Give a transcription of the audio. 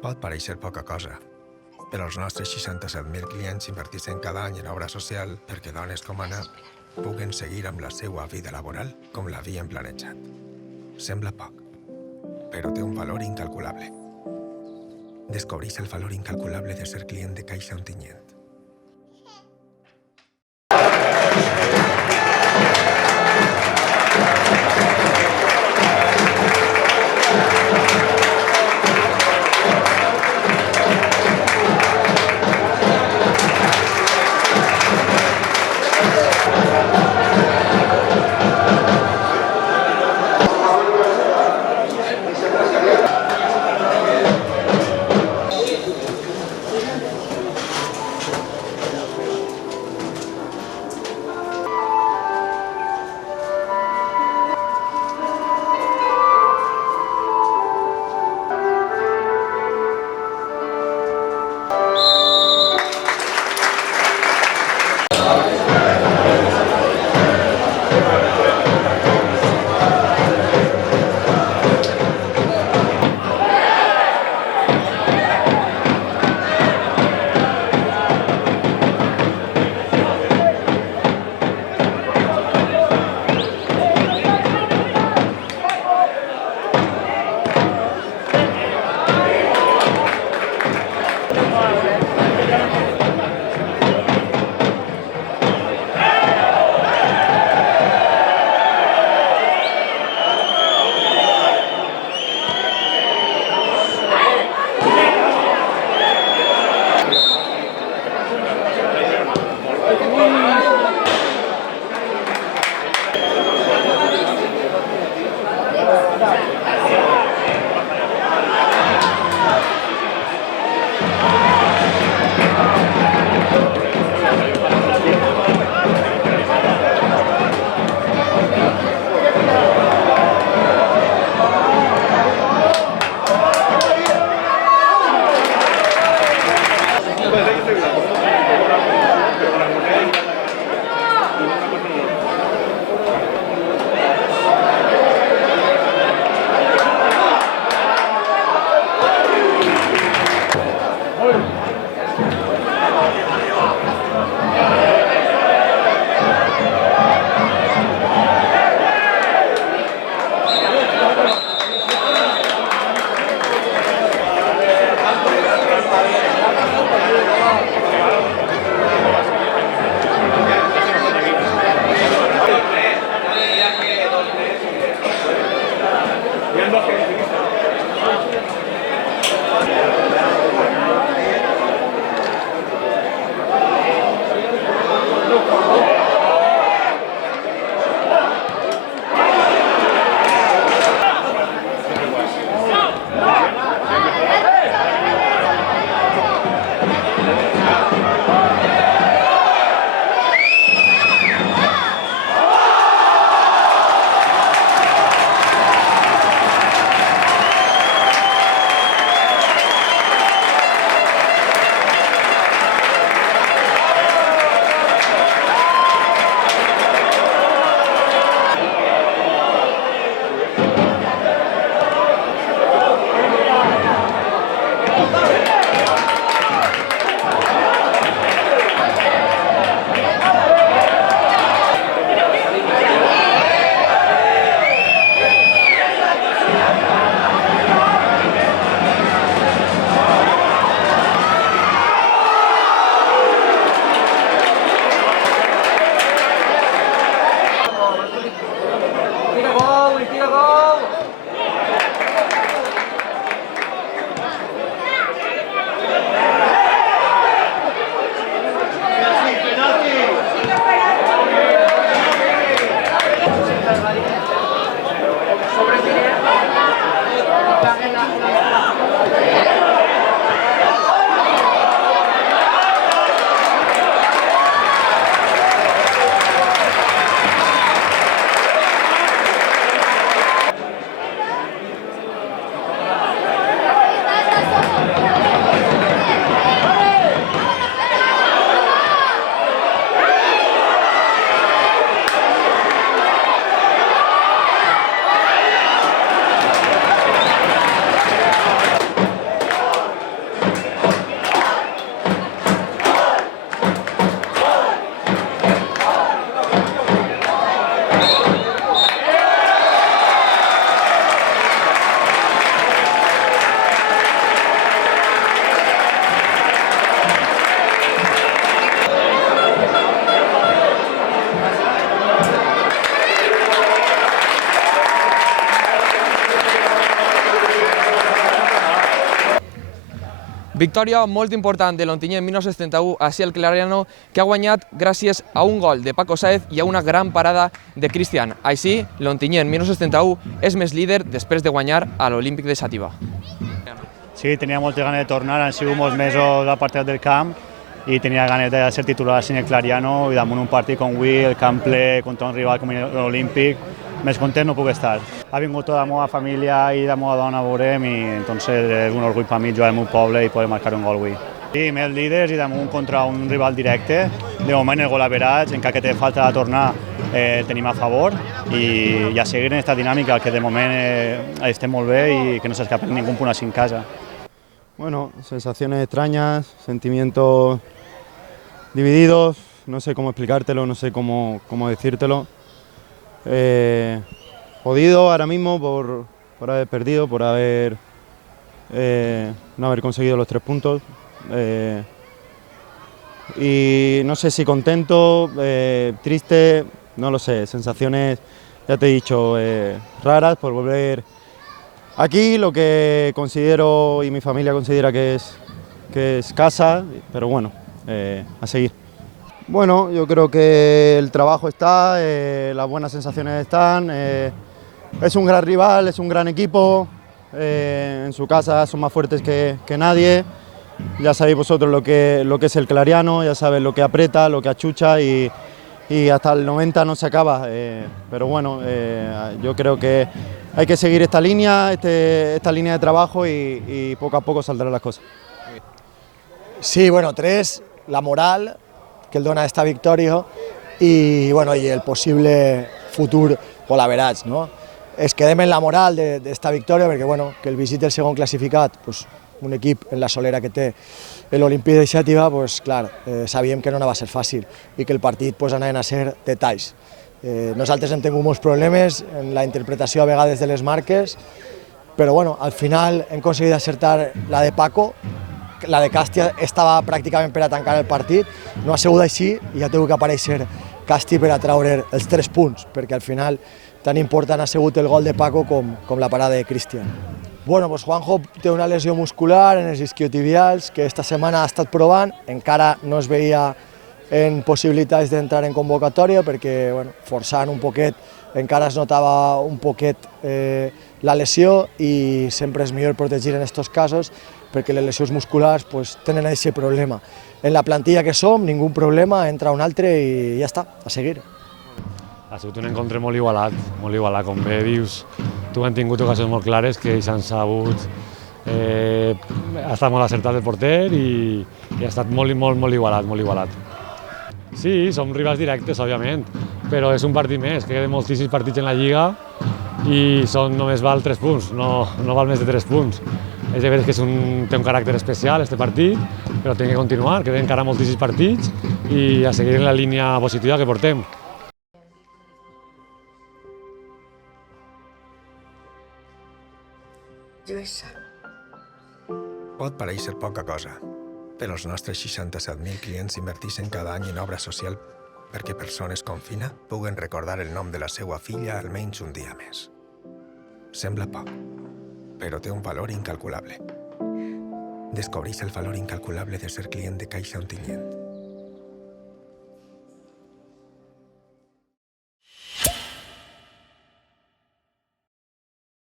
Pot pareixer poca cosa, però els nostres 67.000 clients inverteixen cada any en obra social perquè dones com Anna puguen seguir amb la seva vida laboral com l'havien planejat. Sembla poc, però té un valor incalculable. Descobreix el valor incalculable de ser client de Caixa Ontinyent. Victòria molt important de l'Ontinyent 1971 així el Clariano, que ha guanyat gràcies a un gol de Paco Sáez i a una gran parada de Cristian. Així, l'Ontinyent 1971 és més líder després de guanyar a l'Olímpic de Xàtiva. Sí, tenia moltes ganes de tornar, han sigut molts mesos al partit del camp i tenia ganes de ser titular en el Clariano i damunt un partit com avui, el camp ple contra un rival com l'Olímpic, més content no puc estar. Ha vingut tota la meva família i la meva dona a veure'm i entonces és un orgull per mi jugar al meu poble i poder marcar un gol avui. Sí, més líders i damunt contra un rival directe. De moment el gol average, encara que té falta de tornar, tenim a favor i a seguir en aquesta dinàmica que de moment estem molt bé i que no s'escapi ningú punt així en casa. Bueno, sensaciones extrañas, sentimientos divididos, no sé cómo explicártelo, no sé cómo decírtelo. Jodido ahora mismo por haber perdido, por no haber conseguido los 3 puntos. Y no sé si contento, triste, no lo sé, sensaciones, ya te he dicho, raras por volver aquí, lo que considero y mi familia considera que es casa, pero bueno, a seguir. Bueno, yo creo que el trabajo está, las buenas sensaciones están, es un gran rival, es un gran equipo, en su casa son más fuertes que nadie, ya sabéis vosotros lo que es el Clariano, ya sabéis lo que aprieta, lo que achucha y hasta el 90 no se acaba, pero bueno, yo creo que hay que seguir esta línea de trabajo y poco a poco saldrán las cosas. Sí, bueno, 3, la moral que el dona esta victòria i el possible futur golaverats, no? Es quedem en la moral d'esta victòria perquè que el visiti el segon classificat, un equip en la solera que té l'Olímpic de Xàtiva, clar, sabíem que no anava a ser fàcil i que el partit anaven a ser detalls. Nosaltres hem tingut molts problemes en la interpretació a vegades de les marques, però al final hem aconseguit acertar la de Paco, la de Casti estava pràcticament per a tancar el partit, no ha sigut així i ha tingut que aparèixer Casti per a treure els 3 punts, perquè al final tan important ha sigut el gol de Paco com la parada de Cristian. Juanjo té una lesió muscular en els isquiotibials que esta setmana ha estat provant, encara no es veia en possibilitats d'entrar en convocatòria perquè forçant un poquet encara es notava un poquet la lesió i sempre és millor protegir en aquests casos perquè les lesions musculars tenen aquest problema. En la plantilla que som, ningú problema, entra un altre i ja està, a seguir. Ha sigut un encontre molt igualat, com bé dius. Tu han tingut ocasions molt clares que ells han sabut ha estat molt acertat el porter i ha estat molt igualat. Sí, som rivals directes, òbviament, però és un partit més, que queden moltíssims partits en la Lliga i només val 3 punts, no val més de 3 punts. És veritat que té un caràcter especial, este partit, però té que continuar, queden encara moltíssims partits i a seguir en la línia positiva que portem. Lluïsa. Pot parèixer poca cosa, però els nostres 67.000 clients inverteixen cada any en obra social perquè persones com Fina puguen recordar el nom de la seva filla almenys un dia més. Sembla poc, però té un valor incalculable. Descobreix el valor incalculable de ser client de Caixa Ontinyent.